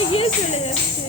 এগিয়ে চলে যাচ্ছে।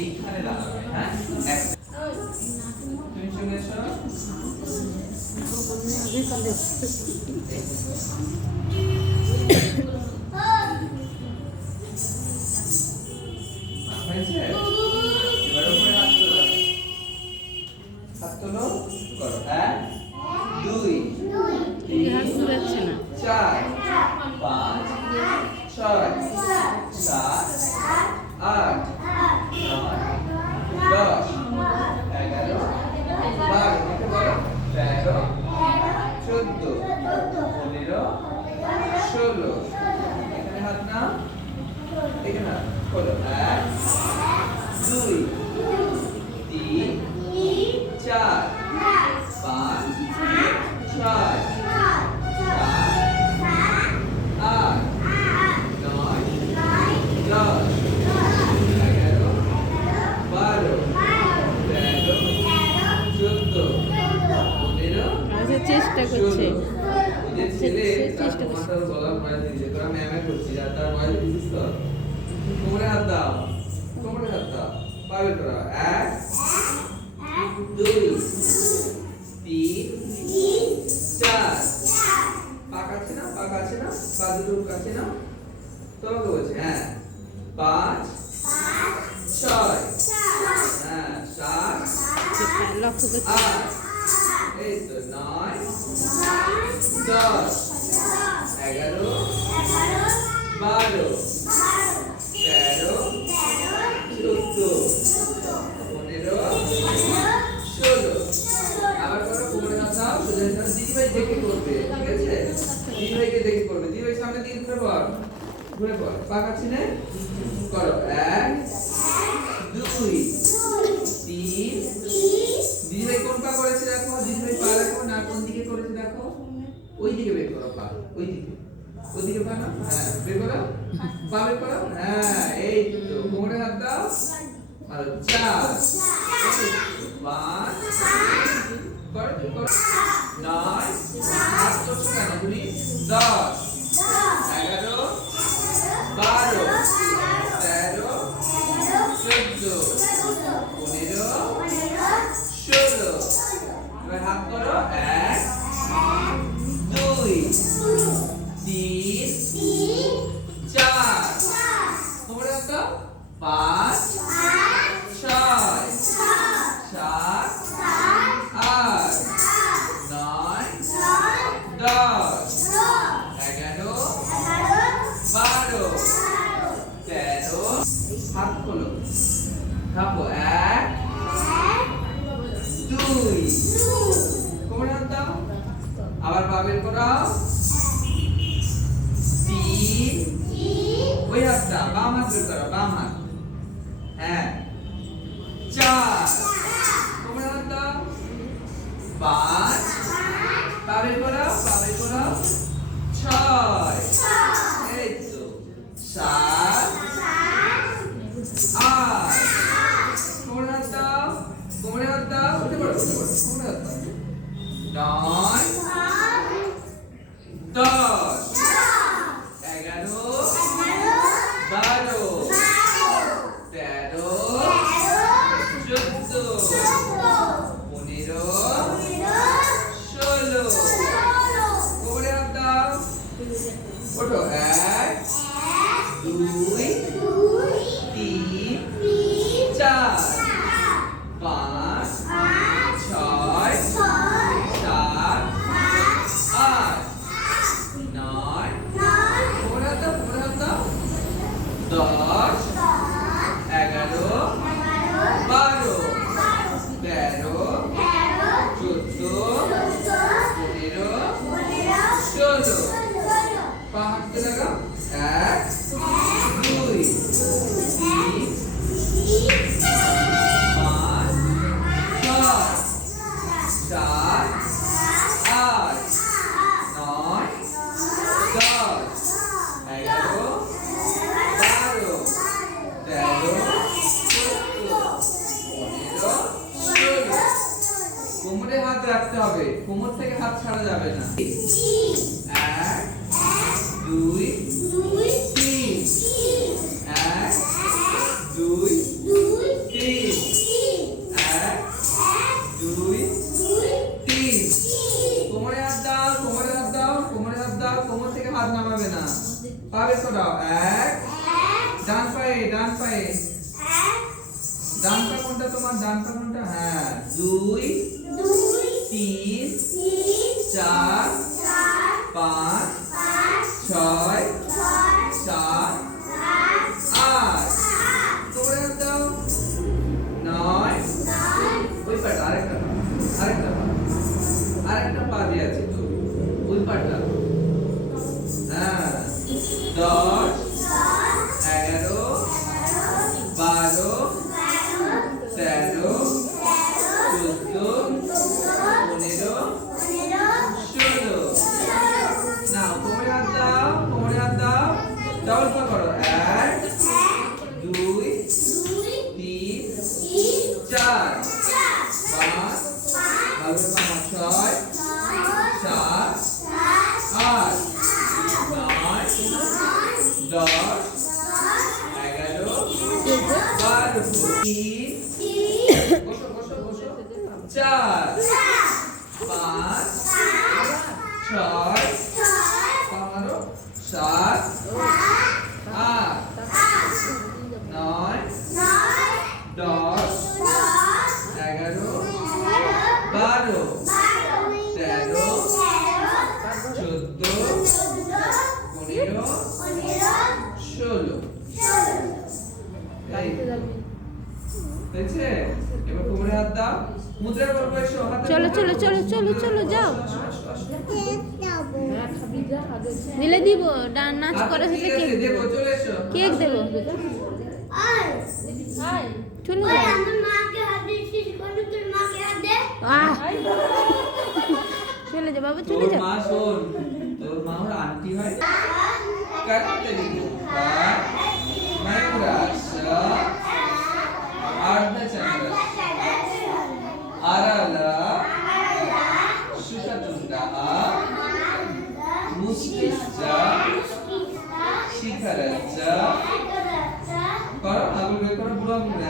এইখানে দাঁড়াবে, হ্যাঁ? তুমি চলে এসো। হয়েছে? এবার উপরে হাত তোলো। হাত তোলো, করো। 1 2 হাত ঘুরাচ্ছে না। 4 5 6 7 8 9 10 11 12 দেখে বলো 13 14 15 16 এখানে হাত নাও, এখানে হাত খোলো। 1 2 3 4 5 6 চেষ্টা করছে। ওদের ছেলে তার মাথার গলার ময়লা দিয়েছে, তোরা ম্যামে করছিস আর তার ময়লা দিয়েছিস তো। কোমরে হাত দাও, কোমরে হাত দাও, পাবে তোরা। 1 2 3 4 পাক আছে না, পাক আছে না, পা দুটো কাছে না, তোমাকে বলছে। হ্যাঁ 5 6 হ্যাঁ 7 লক্ষ্য করছে। 8 এই তো 9 10 11 12 13 14 15 16 আবার করো, কোমরে হাত দাও, সোজা হাত। দিদিভাই দেখে করবে, ঠিক আছে? দিদিভাইকে দেখে করবে। দিদিভাই সামনে দিকে ঘুরে পড়, ঘুরে পড়, পাক আছে না, করো। 1 2 3 দিদিভাই কোন পা করেছে দেখো, দিদিভাই পা দেখো না কোন দিকে করেছে দেখো, ওই দিকে বের করো পা, ওই দিকে, ওই দিকে পা না, হ্যাঁ বের করো, পা বের করো। হ্যাঁ এই তো, কোমরে হাত দাও, আর 4 5 করো, তুমি করো। 9 হাত করছো কেন তুমি, 10 11 12 13 14 15 16 এবার হাত করো। 1 2 3 4 কোমরে হাত দাও। 5 6 7 8 9 10 11 12 13 হাত খোলো, থাকো। 1 2 কোমরে হাত দাও, আবার পা বের করাও। 3 ওই হাতটা বাম হাত বের করো, বাম হাত। হ্যাঁ 4 কোমরে হাত দাও। 5 পা বের করাও, পা বের করাও। 6 এই তো 7 8 কোমরে হাত দাও, কোমরে হাত দাও, উঠে পড়ো, উঠে পড়ো, কোমরে হাত দাও। 9 10 11 12 এক দুই তিন এক দুই তিন এক দুই তিন কোমরে হাত দাও কোমরে হাত দাও কোমরে হাত দাও কোমর থেকে হাত নামাবে না পা বের করো এক ডান পায়ে ডান পায়ে ডান পা কোনটা তোমার ডান পা কোনটা হ্যাঁ দুই তিন চার পাঁচ ছয় সাত আট কোমরে হাত দাও নয় ওই পাটা আরেকটা পা দিয়ে আছে তো ওই পাটা হ্যাঁ 10 11 12 13 14 15 16 নাও কোমরে হাত দাও ডাবল পা করো 1 2 3 4 5 6 7 8 9 10 11 12 বসো 4 5 6 আমারও 7 8 9 10 11 12 13 14 15 16 হয়েছে এবার কোমরে হাত দাও মুদ্রা করবো এসো হাতে চলো চলো চলো চলো চলো যাও দিলে দিব নাচ করে সেটা কেক দেবো চলে এসো কেক দেবো চলে যাও আহ চলে যাও বাবা চলে তোর যাও মা শোন তোর মা ওর আন্টি হয় কাটতে দিব ময়ূরাক্ষ আর্ধচন্দ্র আরাল সুখতুণ্ড মুষ্টিশ্চ শিখরশ্চ করো আগুন বের করো বুড়ো আগুন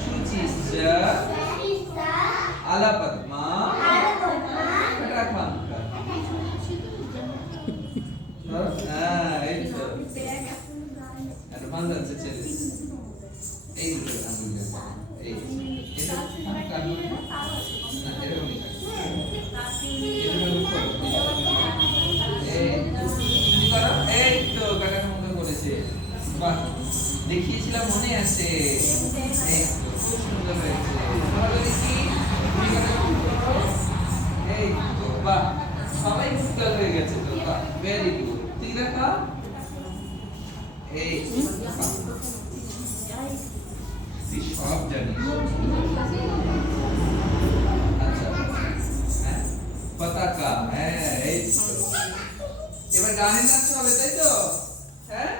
শুচিশ্চ আলাপদ্মা কটাখাঙ্ক এই তো ভালো আছে ছেলে এই তো আগুন এই এটা কাটুন না এরকমই এই তো কাকার মতো করেছে বাহ দেখিয়েছিলাম মনে আছে এই তো খুব সুন্দর হয়েছে ভালো দেখি তুমি কাকার মতো করো এই তো বাহ সবাই উত্তর হয়ে গেছে তো বাহ ভেরি গুড তুই দেখা এই তুই সব জানিস আচ্ছা হ্যাঁ পতাকা হ্যাঁ এই তো এবার গানের নাচ হবে তাই তো হ্যাঁ